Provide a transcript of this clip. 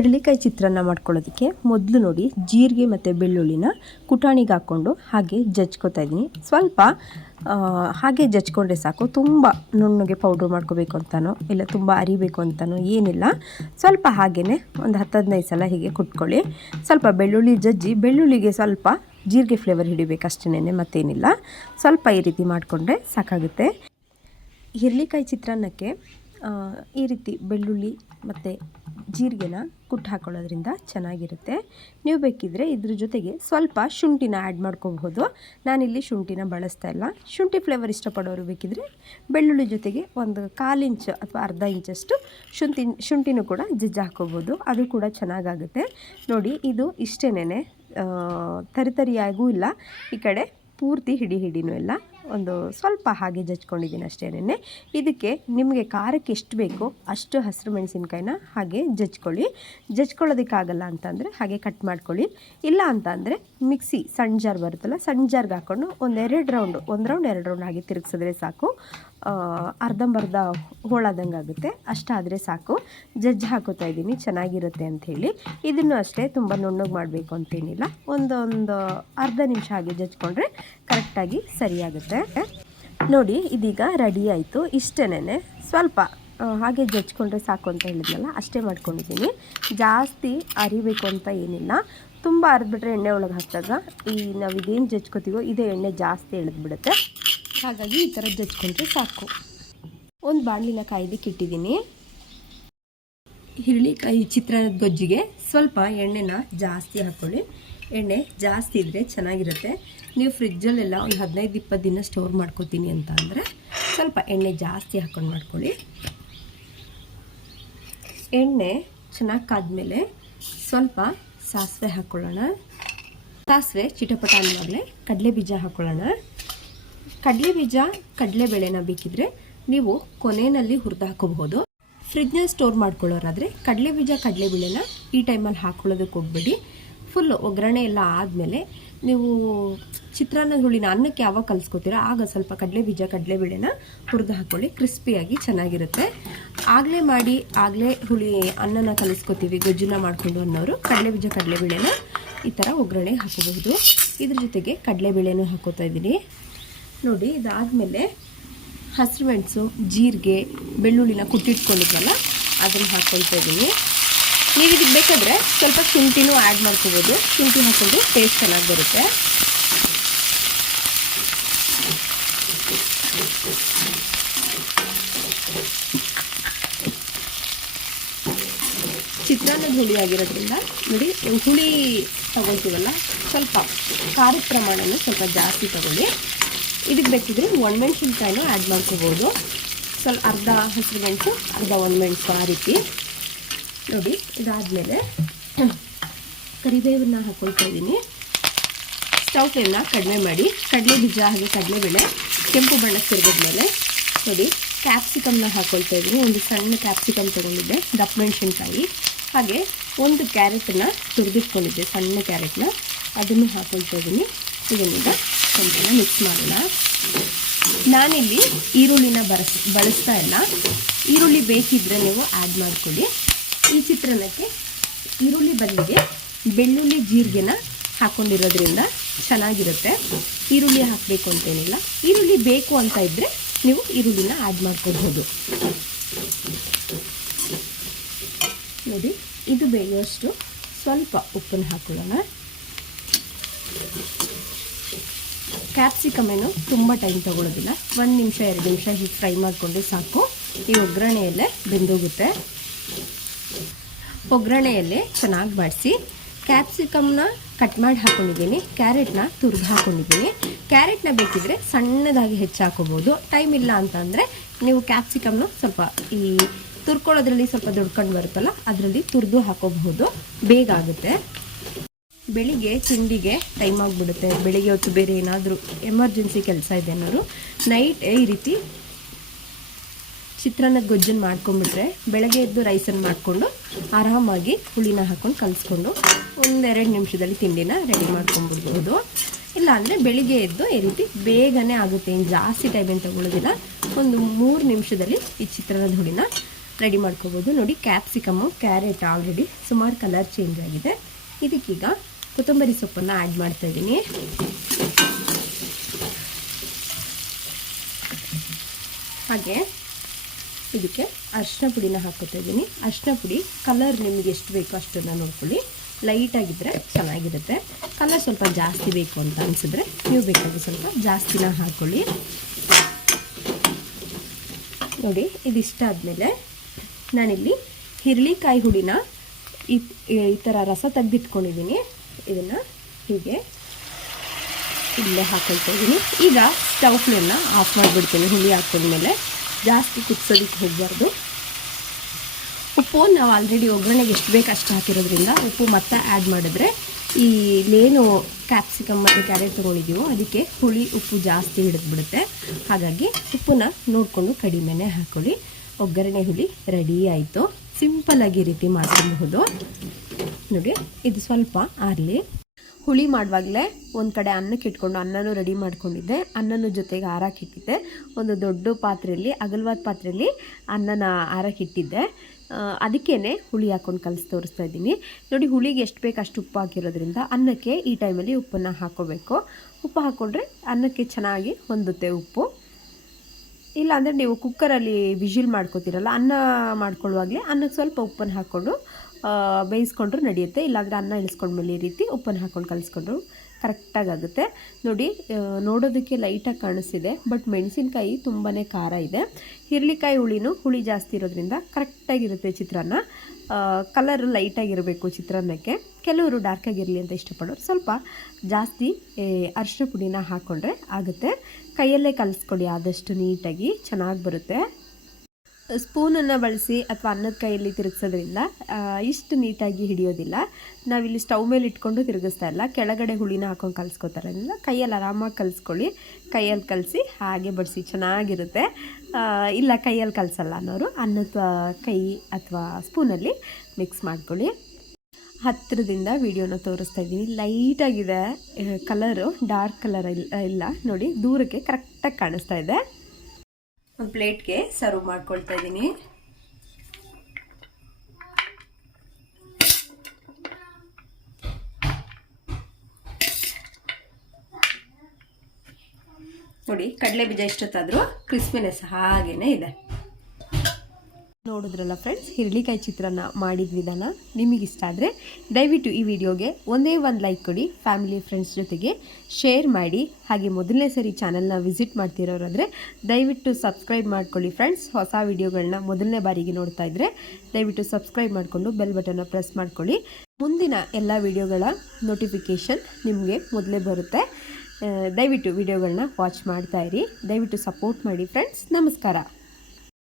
ಹಿರಳಿಕಾಯಿ ಚಿತ್ರಾನ್ನ ಮಾಡ್ಕೊಳ್ಳೋದಕ್ಕೆ ಮೊದಲು ನೋಡಿ ಜೀರಿಗೆ ಮತ್ತು ಬೆಳ್ಳುಳ್ಳಿನ ಕುಟಾಣಿಗೆ ಹಾಕ್ಕೊಂಡು ಹಾಗೆ ಜಜ್ಕೋತಾ ಇದ್ದೀನಿ. ಸ್ವಲ್ಪ ಹಾಗೆ ಜಜ್ಕೊಂಡ್ರೆ ಸಾಕು. ತುಂಬ ನುಣ್ಣಗೆ ಪೌಡ್ರ್ ಮಾಡ್ಕೋಬೇಕು ಅಂತನೋ, ಇಲ್ಲ ತುಂಬ ಅರಿಬೇಕು ಅಂತನೋ ಏನಿಲ್ಲ. ಸ್ವಲ್ಪ ಹಾಗೆಯೇ ಒಂದು ಹತ್ತು ಹದಿನೈದು ಸಲ ಹೀಗೆ ಕುಟ್ಕೊಳ್ಳಿ. ಸ್ವಲ್ಪ ಬೆಳ್ಳುಳ್ಳಿ ಜಜ್ಜಿ, ಬೆಳ್ಳುಳ್ಳಿಗೆ ಸ್ವಲ್ಪ ಜೀರಿಗೆ ಫ್ಲೇವರ್ ಹಿಡಿಬೇಕು ಅಷ್ಟೇನೆ, ಮತ್ತೇನಿಲ್ಲ. ಸ್ವಲ್ಪ ಈ ರೀತಿ ಮಾಡಿಕೊಂಡ್ರೆ ಸಾಕಾಗುತ್ತೆ. ಹಿರ್ಲಿಕಾಯಿ ಚಿತ್ರಾನ್ನಕ್ಕೆ ಈ ರೀತಿ ಬೆಳ್ಳುಳ್ಳಿ ಮತ್ತು ಜೀರಿಗೆನ ಕುಟ್ಟು ಹಾಕೊಳ್ಳೋದ್ರಿಂದ ಚೆನ್ನಾಗಿರುತ್ತೆ. ನೀವು ಬೇಕಿದ್ದರೆ ಇದ್ರ ಜೊತೆಗೆ ಸ್ವಲ್ಪ ಶುಂಠಿನ ಆ್ಯಡ್ ಮಾಡ್ಕೋಬಹುದು. ನಾನಿಲ್ಲಿ ಶುಂಠಿನ ಬಳಸ್ತಾ ಇಲ್ಲ. ಶುಂಠಿ ಫ್ಲೇವರ್ ಇಷ್ಟಪಡೋರು ಬೇಕಿದ್ರೆ ಬೆಳ್ಳುಳ್ಳಿ ಜೊತೆಗೆ ಒಂದು ಕಾಲು ಇಂಚು ಅಥವಾ ಅರ್ಧ ಇಂಚಷ್ಟು ಶುಂಠಿ, ಶುಂಠಿನೂ ಕೂಡ ಜಜ್ಜಿ ಹಾಕೋಬೋದು ಅದು ಕೂಡ ಚೆನ್ನಾಗಾಗುತ್ತೆ. ನೋಡಿ, ಇದು ಇಷ್ಟೇನೆ ತರಿತರಿಯಾಗೂ ಇಲ್ಲ. ಈ ಕಡೆ ಪೂರ್ತಿ ಹಿಡಿ ಹಿಡಿನೂ ಇಲ್ಲ. ಒಂದು ಸ್ವಲ್ಪ ಹಾಗೆ ಜಜ್ಕೊಂಡಿದ್ದೀನಿ ಅಷ್ಟೇನೆ ಇದಕ್ಕೆ ನಿಮಗೆ ಖಾರಕ್ಕೆ ಎಷ್ಟು ಬೇಕೋ ಅಷ್ಟು ಹಸಿರು ಮೆಣಸಿನ್ಕಾಯಿನ ಹಾಗೆ ಜಜ್ಕೊಳ್ಳಿ. ಜಜ್ಕೊಳ್ಳೋದಕ್ಕಾಗಲ್ಲ ಅಂತಂದರೆ ಹಾಗೆ ಕಟ್ ಮಾಡ್ಕೊಳ್ಳಿ. ಇಲ್ಲ ಅಂತಂದರೆ ಮಿಕ್ಸಿ ಸಣ್ಣ ಜಾರ್ ಬರುತ್ತಲ್ಲ, ಸಣ್ಣ ಜಾರ್ಗೆ ಹಾಕ್ಕೊಂಡು ಒಂದೆರಡು ರೌಂಡು ಒಂದು ರೌಂಡ್ ಎರಡು ರೌಂಡ್ ಹಾಗೆ ತಿರುಗಿಸಿದ್ರೆ ಸಾಕು. ಅರ್ಧಂಬರ್ಧ ಹೋಳಾದಂಗೆ ಆಗುತ್ತೆ. ಅಷ್ಟಾದರೆ ಸಾಕು. ಜಜ್ಜಿ ಹಾಕೋತಾ ಇದ್ದೀನಿ. ಚೆನ್ನಾಗಿರುತ್ತೆ ಅಂಥೇಳಿ ಇದನ್ನು ಅಷ್ಟೇ ತುಂಬ ನುಣ್ಣಗೆ ಮಾಡಬೇಕು ಅಂತೇನಿಲ್ಲ. ಒಂದೊಂದು ಅರ್ಧ ನಿಮಿಷ ಹಾಗೆ ಜಜ್ಕೊಂಡ್ರೆ ಕರೆಕ್ಟಾಗಿ ಸರಿಯಾಗುತ್ತೆ. ನೋಡಿ, ಇದೀಗ ರೆಡಿ ಆಯಿತು. ಇಷ್ಟೇನೆ ಸ್ವಲ್ಪ ಹಾಗೆ ಜಜ್ಕೊಂಡ್ರೆ ಸಾಕು ಅಂತ ಹೇಳಿದ್ನಲ್ಲ, ಅಷ್ಟೇ ಮಾಡ್ಕೊಂಡಿದ್ದೀನಿ. ಜಾಸ್ತಿ ಅರಿಬೇಕು ಅಂತ ಏನಿಲ್ಲ. ತುಂಬ ಅರಿದ್ಬಿಟ್ರೆ ಎಣ್ಣೆ ಒಳಗೆ ಹಾಕಿದಾಗ ಈ ನಾವು ಇದೇನು ಜಜ್ಕೋತೀವೋ ಇದೇ ಎಣ್ಣೆ ಜಾಸ್ತಿ ಎಳೆದ್ಬಿಡುತ್ತೆ. ಹಾಗಾಗಿ ಈ ಥರ ಜಜ್ಕೊಂಡ್ರೆ ಸಾಕು. ಒಂದು ಬಾಣಲಿನ ಕಾಯ್ದಕ್ಕೆ ಇಟ್ಟಿದ್ದೀನಿ. ಹಿರುಳಿಕಾಯಿ ಚಿತ್ರಾನ್ನದ ಗೊಜ್ಜಿಗೆ ಸ್ವಲ್ಪ ಎಣ್ಣೆನ ಜಾಸ್ತಿ ಹಾಕ್ಕೊಳ್ಳಿ ಎಣ್ಣೆ ಜಾಸ್ತಿ ಇದ್ದರೆ ಚೆನ್ನಾಗಿರುತ್ತೆ. ನೀವು ಫ್ರಿಜ್ಜಲ್ಲೆಲ್ಲ ಒಂದು ಹದಿನೈದು, ಇಪ್ಪತ್ತು ದಿನ ಸ್ಟೋರ್ ಮಾಡ್ಕೋತೀನಿ ಅಂತ ಅಂದರೆ ಸ್ವಲ್ಪ ಎಣ್ಣೆ ಜಾಸ್ತಿ ಹಾಕ್ಕೊಂಡು ಮಾಡ್ಕೊಳ್ಳಿ. ಎಣ್ಣೆ ಚೆನ್ನಾಗಿ ಕಾದ್ಮೇಲೆ ಸ್ವಲ್ಪ ಸಾಸಿವೆ ಹಾಕ್ಕೊಳ್ಳೋಣ ಸಾಸಿವೆ ಚಿಟಪಟ ಅನ್ನುವಾಗಲೇ ಕಡಲೆ ಬೀಜ ಹಾಕ್ಕೊಳ್ಳೋಣ ಕಡಲೆ ಬೀಜ ಕಡಲೆಬೇಳೆನ ಬೇಕಿದ್ರೆ ನೀವು ಕೊನೆಯಲ್ಲಿ ಹುರಿದು ಹಾಕೋಬಹುದು. ಫ್ರಿಜ್ನ ಸ್ಟೋರ್ ಮಾಡ್ಕೊಳ್ಳೋರಾದರೆ ಕಡಲೆ ಬೀಜ ಕಡಲೆಬೇಳೆನ ಈ ಟೈಮಲ್ಲಿ ಹಾಕ್ಕೊಳ್ಳೋದಕ್ಕೆ ಹೋಗ್ಬೇಡಿ. ಫುಲ್ ಒಗ್ಗರಣೆ ಎಲ್ಲ ಆದಮೇಲೆ ನೀವು ಚಿತ್ರಾನ್ನ ಹುಳಿನ ಅನ್ನಕ್ಕೆ ಯಾವಾಗ ಕಲಿಸ್ಕೊತೀರ ಆಗ ಸ್ವಲ್ಪ ಕಡಲೆ ಬೀಜ ಕಡಲೆಬೇಳೆನ ಹುರಿದು ಹಾಕ್ಕೊಳ್ಳಿ ಕ್ರಿಸ್ಪಿಯಾಗಿ ಚೆನ್ನಾಗಿರುತ್ತೆ. ಆಗಲೇ ಮಾಡಿ, ಆಗಲೇ ಹುಳಿ ಅನ್ನನ ಕಲಿಸ್ಕೊತೀವಿ ಗೊಜ್ಜುನ ಮಾಡಿಕೊಂಡು ಅನ್ನೋರು. ಕಡಲೆ ಬೀಜ ಕಡಲೆಬೇಳೆನ ಈ ಥರ ಒಗ್ಗರಣೆ ಹಾಕಬಹುದು. ಇದ್ರ ಜೊತೆಗೆ ಕಡಲೆಬೇಳೆನೂ ಹಾಕೋತಾ ಇದ್ದೀನಿ. ನೋಡಿ, ಇದಾದಮೇಲೆ ಹಸಿರು ಮೆಣಸು, ಜೀರಿಗೆ, ಬೆಳ್ಳುಳ್ಳಿನ ಕುಟ್ಟಿಟ್ಕೊಂಡಿದ್ವಲ್ಲ ಅದನ್ನು ಹಾಕ್ಕೊಳ್ತಾ ಇದ್ದೀನಿ ನೀವು ಇದಕ್ಕೆ ಬೇಕಾದರೆ ಸ್ವಲ್ಪ ಶುಂಠಿನೂ ಆ್ಯಡ್ ಮಾಡ್ಕೋಬೋದು. ಶುಂಠಿ ಹಾಕೊಂಡು ಟೇಸ್ಟ್ ಚೆನ್ನಾಗಿ ಬರುತ್ತೆ. ಚಿತ್ರಾನ್ನದ ಹುಳಿ ಆಗಿರೋದ್ರಿಂದ, ನೋಡಿ, ಹುಳಿ ತಗೊಳ್ತೀವಲ್ಲ, ಸ್ವಲ್ಪ ಖಾರದ ಪ್ರಮಾಣನೂ ಸ್ವಲ್ಪ ಜಾಸ್ತಿ ತಗೊಳ್ಳಿ. ಇದಕ್ಕೆ ಬೇಕಿದ್ರೆ ಒಣಮೆಣ್ಸಿನ್ಕಾಯಿನೂ ಆ್ಯಡ್ ಮಾಡ್ಕೋಬೋದು. ಸ್ವಲ್ಪ ಅರ್ಧ ಹಸಿರು ಮೆಣಸು, ಅರ್ಧ ಒಣಮೆಣಸು ಆ ರೀತಿ. ನೋಡಿ, ಇದಾದಮೇಲೆ ಕರಿಬೇವನ್ನ ಹಾಕ್ಕೊಳ್ತಾ ಇದ್ದೀನಿ ಸ್ಟವ್ ಫ್ಲೇಮ್ನ ಕಡಿಮೆ ಮಾಡಿ, ಕಡಲೆ ಬೀಜ ಹಾಗೆ ಕಡಲೆಬೇಳೆ ಕೆಂಪು ಬಣ್ಣಕ್ಕೆ ತಿರುಗಿದ್ಮೇಲೆ ನೋಡಿ ಕ್ಯಾಪ್ಸಿಕಮ್ನ ಹಾಕ್ಕೊಳ್ತಾ ಇದ್ದೀನಿ ಒಂದು ಸಣ್ಣ ಕ್ಯಾಪ್ಸಿಕಮ್ ತೊಗೊಂಡಿದ್ದೆ, ದಪ್ಪ ಮೆಣಸಿನ್ಕಾಯಿ ಹಾಗೆ ಒಂದು ಕ್ಯಾರೆಟನ್ನು ತುರಿದಿಟ್ಕೊಂಡಿದ್ದೆ, ಸಣ್ಣ ಕ್ಯಾರೆಟ್ನ ಅದನ್ನು ಹಾಕ್ಕೊಳ್ತಾ ಇದ್ದೀನಿ ಇದನ್ನೀಗ ಸ್ವಲ್ಪ ಮಿಕ್ಸ್ ಮಾಡೋಣ. ನಾನಿಲ್ಲಿ ಈರುಳ್ಳಿನ ಬರಸ್, ಬಳಸ್ತಾ ಇಲ್ಲ. ಈರುಳ್ಳಿ ಬೇಕಿದ್ರೆ ನೀವು ಆ್ಯಡ್ ಮಾಡ್ಕೊಳ್ಳಿ. ಈ ಚಿತ್ರಾನ್ನಕ್ಕೆ ಈರುಳ್ಳಿ ಬದಲಿಗೆ ಬೆಳ್ಳುಳ್ಳಿ ಜೀರಿಗೆನ ಹಾಕ್ಕೊಂಡಿರೋದ್ರಿಂದ ಚೆನ್ನಾಗಿರುತ್ತೆ. ಈರುಳ್ಳಿ ಹಾಕಬೇಕು ಅಂತೇನಿಲ್ಲ. ಈರುಳ್ಳಿ ಬೇಕು ಅಂತ ಇದ್ದರೆ ನೀವು ಈರುಳ್ಳಿನ ಆ್ಯಡ್ ಮಾಡ್ಕೊಳ್ಬೋದು. ನೋಡಿ, ಇದು ಬೇಯೋಷ್ಟು ಸ್ವಲ್ಪ ಉಪ್ಪನ್ನು ಹಾಕೊಳ್ಳೋಣ. ಕ್ಯಾಪ್ಸಿಕಮ್ ಏನು ತುಂಬ ಟೈಮ್ ತಗೊಳ್ಳೋದಿಲ್ಲ ಒಂದು ನಿಮಿಷ, ಎರಡು ನಿಮಿಷ ಹೀಗೆ ಫ್ರೈ ಮಾಡಿಕೊಂಡ್ರೆ ಸಾಕು. ಈ ಒಗ್ಗರಣೆಯಲ್ಲೇ ಬೆಂದೋಗುತ್ತೆ. ಒಗ್ಗರಣೆಯಲ್ಲೇ ಚೆನ್ನಾಗಿ ಬಾಡಿಸಿ ಕ್ಯಾಪ್ಸಿಕಮ್ನ ಕಟ್ ಮಾಡಿ ಹಾಕೊಂಡಿದ್ದೀನಿ. ಕ್ಯಾರೆಟ್ನ ತುರ್ದು ಹಾಕೊಂಡಿದ್ದೀನಿ. ಕ್ಯಾರೆಟ್ನ ಬೇಕಿದ್ರೆ ಸಣ್ಣದಾಗಿ ಹೆಚ್ಚು ಹಾಕೋಬೋದು. ಟೈಮ್ ಇಲ್ಲ ಅಂತಂದರೆ ನೀವು ಕ್ಯಾಪ್ಸಿಕಮ್ನ ಸ್ವಲ್ಪ ಈ ತುರ್ಕೊಳ್ಳೋದ್ರಲ್ಲಿ ಸ್ವಲ್ಪ ದುಡ್ಕೊಂಡು ಬರುತ್ತಲ್ಲ, ಅದರಲ್ಲಿ ತುರಿದು ಹಾಕೋಬಹುದು. ಬೇಗ ಆಗುತ್ತೆ. ಬೆಳಿಗ್ಗೆ ತಿಂಡಿಗೆ ಟೈಮ್ ಆಗಿಬಿಡುತ್ತೆ. ಬೆಳಿಗ್ಗೆ ಹೊತ್ತು ಬೇರೆ ಏನಾದರೂ ಎಮರ್ಜೆನ್ಸಿ ಕೆಲಸ ಇದೆ ಅನ್ನೋರು ನೈಟ್ ಈ ರೀತಿ ಚಿತ್ರಾನ್ನದ ಗೊಜ್ಜನ್ನು ಮಾಡ್ಕೊಂಡ್ಬಿಟ್ರೆ, ಬೆಳಗ್ಗೆ ಎದ್ದು ರೈಸನ್ನು ಮಾಡಿಕೊಂಡು ಆರಾಮಾಗಿ ಹುಳಿನ ಹಾಕ್ಕೊಂಡು ಕಲಿಸ್ಕೊಂಡು ಒಂದೆರಡು ನಿಮಿಷದಲ್ಲಿ ತಿಂಡಿನ ರೆಡಿ ಮಾಡ್ಕೊಂಡ್ಬಿಡ್ಬೋದು. ಇಲ್ಲಾಂದರೆ ಬೆಳಿಗ್ಗೆ ಎದ್ದು ಈ ರೀತಿ ಬೇಗನೆ ಆಗುತ್ತೆ. ಏನು ಜಾಸ್ತಿ ಟೈಮ್ ಏನು ತಗೊಳ್ಳೋದಿಲ್ಲ ಒಂದು ಮೂರು ನಿಮಿಷದಲ್ಲಿ ಈ ಚಿತ್ರಾನ್ನದ ಹುಳಿನ ರೆಡಿ ಮಾಡ್ಕೋಬೋದು. ನೋಡಿ ಕ್ಯಾಪ್ಸಿಕಮ್ಮು ಕ್ಯಾರೆಟ್ ಆಲ್ರೆಡಿ ಸುಮಾರು ಕಲರ್ ಚೇಂಜ್ ಆಗಿದೆ. ಇದಕ್ಕೀಗ ಕೊತ್ತಂಬರಿ ಸೊಪ್ಪನ್ನು ಆ್ಯಡ್ ಮಾಡ್ತಾ ಇದ್ದೀನಿ. ಹಾಗೆ ಇದಕ್ಕೆ ಅರಿಶಿನ ಪುಡಿನ ಹಾಕೋತಾ ಇದ್ದೀನಿ. ಅರಿಶಿನ ಪುಡಿ ಕಲರ್ ನಿಮಗೆ ಎಷ್ಟು ಬೇಕೋ ಅಷ್ಟನ್ನು ನೋಡ್ಕೊಳ್ಳಿ. ಲೈಟಾಗಿದ್ದರೆ ಚೆನ್ನಾಗಿರುತ್ತೆ. ಕಲರ್ ಸ್ವಲ್ಪ ಜಾಸ್ತಿ ಬೇಕು ಅಂತ ಅನಿಸಿದ್ರೆ ನೀವು ಬೇಕಾದ್ರೆ ಸ್ವಲ್ಪ ಜಾಸ್ತಿನ ಹಾಕ್ಕೊಳ್ಳಿ ನೋಡಿ, ಇದಿಷ್ಟ ಆದಮೇಲೆ ನಾನಿಲ್ಲಿ ಹಿರಳಿಕಾಯಿ ಹುಡಿನ ಈ ಈ ಥರ ರಸ ತೆಗೆದಿಟ್ಕೊಂಡಿದ್ದೀನಿ. ಇದನ್ನು ಹೀಗೆ ಇಲ್ಲೇ ಹಾಕೊಳ್ತಾ ಇದ್ದೀನಿ ಈಗ ಸ್ಟವ್ ಫ್ಲೇಮ್ನ ಆಫ್ ಮಾಡಿಬಿಡ್ತೀನಿ, ಹುಳಿ ಹಾಕೊಂಡ್ಮೇಲೆ ಜಾಸ್ತಿ ಕುದಿಸೋದಕ್ಕೆ ಹೋಗಬಾರ್ದು. ಉಪ್ಪು ನಾವು ಆಲ್ರೆಡಿ ಒಗ್ಗರಣೆಗೆ ಎಷ್ಟು ಬೇಕು ಅಷ್ಟು ಹಾಕಿರೋದ್ರಿಂದ ಉಪ್ಪು ಮತ್ತೆ ಆ್ಯಡ್ ಮಾಡಿದ್ರೆ ಈ ಲೇನು ಕ್ಯಾಪ್ಸಿಕಮ್ ಮತ್ತು ಕ್ಯಾರೆಟ್ ತೊಗೊಂಡಿದ್ದೀವೋ ಅದಕ್ಕೆ ಹುಳಿ ಉಪ್ಪು ಜಾಸ್ತಿ ಹಿಡಿದ್ಬಿಡುತ್ತೆ. ಹಾಗಾಗಿ ಉಪ್ಪನ್ನ ನೋಡಿಕೊಂಡು ಕಡಿಮೆನೆ ಹಾಕೊಳ್ಳಿ. ಒಗ್ಗರಣೆ ಹುಳಿ ರೆಡಿ ಆಯಿತು. ಸಿಂಪಲ್ ಈ ರೀತಿ ಮಾಡ್ಕೊಬಹುದು. ನೋಡಿ ಇದು ಸ್ವಲ್ಪ ಆರಲಿ. ಹುಳಿ ಮಾಡುವಾಗಲೇ ಒಂದು ಕಡೆ ಅನ್ನಕ್ಕೆ ಇಟ್ಕೊಂಡು ಅನ್ನನೂ ರೆಡಿ ಮಾಡ್ಕೊಂಡಿದ್ದೆ. ಅನ್ನನ ಜೊತೆಗೆ ಆರಾಕಿಟ್ಟಿದ್ದೆ ಒಂದು ದೊಡ್ಡ ಪಾತ್ರೆಯಲ್ಲಿ, ಅಗಲವಾದ ಪಾತ್ರೆಯಲ್ಲಿ ಅನ್ನನ ಆರಾಕಿಟ್ಟಿದ್ದೆ ಅದಕ್ಕೇ ಹುಳಿ ಹಾಕ್ಕೊಂಡು ಕಲಸಿ ತೋರಿಸ್ತಾ ಇದ್ದೀನಿ. ನೋಡಿ, ಹುಳಿಗೆ ಎಷ್ಟು ಬೇಕು ಅಷ್ಟು ಉಪ್ಪು ಹಾಕಿರೋದ್ರಿಂದ ಅನ್ನಕ್ಕೆ ಈ ಟೈಮಲ್ಲಿ ಉಪ್ಪನ್ನು ಹಾಕೋಬೇಕು. ಉಪ್ಪು ಹಾಕ್ಕೊಂಡ್ರೆ ಅನ್ನಕ್ಕೆ ಚೆನ್ನಾಗಿ ಹೊಂದುತ್ತೆ ಉಪ್ಪು. ಇಲ್ಲ ಅಂದರೆ ನೀವು ಕುಕ್ಕರಲ್ಲಿ ವಿಜಿಲ್ ಮಾಡ್ಕೋತೀರಲ್ಲ, ಅನ್ನ ಮಾಡ್ಕೊಳ್ಳುವಾಗಲೇ ಅನ್ನಕ್ಕೆ ಸ್ವಲ್ಪ ಉಪ್ಪನ್ನು ಹಾಕ್ಕೊಂಡು ಬೇಯಿಸ್ಕೊಂಡ್ರು ನಡೆಯುತ್ತೆ. ಇಲ್ಲಾಂದರೆ ಅನ್ನ ಇಳಿಸ್ಕೊಂಡ್ಮೇಲೆ ಈ ರೀತಿ ಉಪ್ಪನ್ನು ಹಾಕ್ಕೊಂಡು ಕಲಿಸ್ಕೊಂಡ್ರು ಕರೆಕ್ಟಾಗಿ ಆಗುತ್ತೆ. ನೋಡಿ ನೋಡೋದಕ್ಕೆ ಲೈಟಾಗಿ ಕಾಣಿಸ್ತಿದೆ, ಬಟ್ ಮೆಣಸಿನ್ಕಾಯಿ ತುಂಬಾ ಖಾರ ಇದೆ. ಹಿರಳಿಕಾಯಿ ಹುಳಿನೂ ಹುಳಿ ಜಾಸ್ತಿ ಇರೋದ್ರಿಂದ ಕರೆಕ್ಟಾಗಿರುತ್ತೆ ಚಿತ್ರಾನ್ನ. ಕಲರ್ ಲೈಟಾಗಿರಬೇಕು ಚಿತ್ರಾನ್ನಕ್ಕೆ. ಕೆಲವರು ಡಾರ್ಕಾಗಿರಲಿ ಅಂತ ಇಷ್ಟಪಡೋರು ಸ್ವಲ್ಪ ಜಾಸ್ತಿ ಅರಿಶಿನ ಪುಡಿನ ಹಾಕ್ಕೊಂಡ್ರೆ ಆಗುತ್ತೆ. ಕೈಯಲ್ಲೇ ಕಲಿಸ್ಕೊಡಿ ಆದಷ್ಟು ನೀಟಾಗಿ, ಚೆನ್ನಾಗಿ ಬರುತ್ತೆ. ಸ್ಪೂನನ್ನು ಬಳಸಿ ಅಥವಾ ಅನ್ನದ ಕೈಯಲ್ಲಿ ತಿರುಗಿಸೋದ್ರಿಂದ ಇಷ್ಟು ನೀಟಾಗಿ ಹಿಡಿಯೋದಿಲ್ಲ. ನಾವಿಲ್ಲಿ ಸ್ಟವ್ ಮೇಲೆ ಇಟ್ಕೊಂಡು ತಿರುಗಿಸ್ತಾ ಇಲ್ಲ. ಕೆಳಗಡೆ ಹುಳಿನ ಹಾಕೊಂಡು ಕಲಿಸ್ಕೋತಾರೆ. ಕೈಯಲ್ಲಿ ಆರಾಮಾಗಿ ಕಲಿಸ್ಕೊಳ್ಳಿ. ಕೈಯಲ್ಲಿ ಕಲಸಿ ಹಾಗೆ ಬಡಿಸಿ, ಚೆನ್ನಾಗಿರುತ್ತೆ. ಇಲ್ಲ ಕೈಯಲ್ಲಿ ಕಲಿಸಲ್ಲ ಅನ್ನೋರು ಅನ್ನದ ಕೈ ಅಥವಾ ಸ್ಪೂನಲ್ಲಿ ಮಿಕ್ಸ್ ಮಾಡ್ಕೊಳ್ಳಿ. ಹತ್ತಿರದಿಂದ ವಿಡಿಯೋನ ತೋರಿಸ್ತಾ ಇದ್ದೀನಿ. ಲೈಟಾಗಿದೆ ಕಲರು ಡಾರ್ಕ್ ಕಲರ್ ಇಲ್ಲ ಇಲ್ಲ, ನೋಡಿ, ದೂರಕ್ಕೆ ಕರೆಕ್ಟಾಗಿ ಕಾಣಿಸ್ತಾ ಇದೆ. ಒಂದು ಪ್ಲೇಟ್ಗೆ ಸರ್ವ್ ಮಾಡ್ಕೊಳ್ತಾ ಇದ್ದೀನಿ. ನೋಡಿ ಕಡಲೆ ಬೀಜ ಎಷ್ಟೊತ್ತಾದರೂ ಕ್ರಿಸ್ಪಿನೆಸ್ ಹಾಗೇನೆ ಇದೆ. ನೋಡಿದ್ರಲ್ಲ ಫ್ರೆಂಡ್ಸ್ ಹಿರಳಿಕಾಯಿ ಚಿತ್ರಾನ್ನ ಮಾಡಿದ ವಿಧಾನ ನಿಮಗಿಷ್ಟ ಆದರೆ ದಯವಿಟ್ಟು ಈ ವಿಡಿಯೋಗೆ ಒಂದೇ ಒಂದು ಲೈಕ್ ಕೊಡಿ ಫ್ಯಾಮಿಲಿ ಫ್ರೆಂಡ್ಸ್ ಜೊತೆಗೆ ಶೇರ್ ಮಾಡಿ. ಹಾಗೆ ಮೊದಲನೇ ಸರಿ ಚಾನಲ್ನ ವಿಸಿಟ್ ಮಾಡ್ತಿರೋರಾದರೆ ದಯವಿಟ್ಟು ಸಬ್ಸ್ಕ್ರೈಬ್ ಮಾಡ್ಕೊಳ್ಳಿ ಫ್ರೆಂಡ್ಸ್ ಹೊಸ ವಿಡಿಯೋಗಳನ್ನ ಮೊದಲನೇ ಬಾರಿಗೆ ನೋಡ್ತಾ ಇದ್ದರೆ ದಯವಿಟ್ಟು ಸಬ್ಸ್ಕ್ರೈಬ್ ಮಾಡಿಕೊಂಡು ಬೆಲ್ ಬಟನ್ನ ಪ್ರೆಸ್ ಮಾಡ್ಕೊಳ್ಳಿ. ಮುಂದಿನ ಎಲ್ಲ ವಿಡಿಯೋಗಳ ನೋಟಿಫಿಕೇಷನ್ ನಿಮಗೆ ಮೊದಲೇ ಬರುತ್ತೆ. ದಯವಿಟ್ಟು ವಿಡಿಯೋಗಳನ್ನ ವಾಚ್ ಮಾಡ್ತಾ ಇರಿ. ದಯವಿಟ್ಟು ಸಪೋರ್ಟ್ ಮಾಡಿ ಫ್ರೆಂಡ್ಸ್ ನಮಸ್ಕಾರ.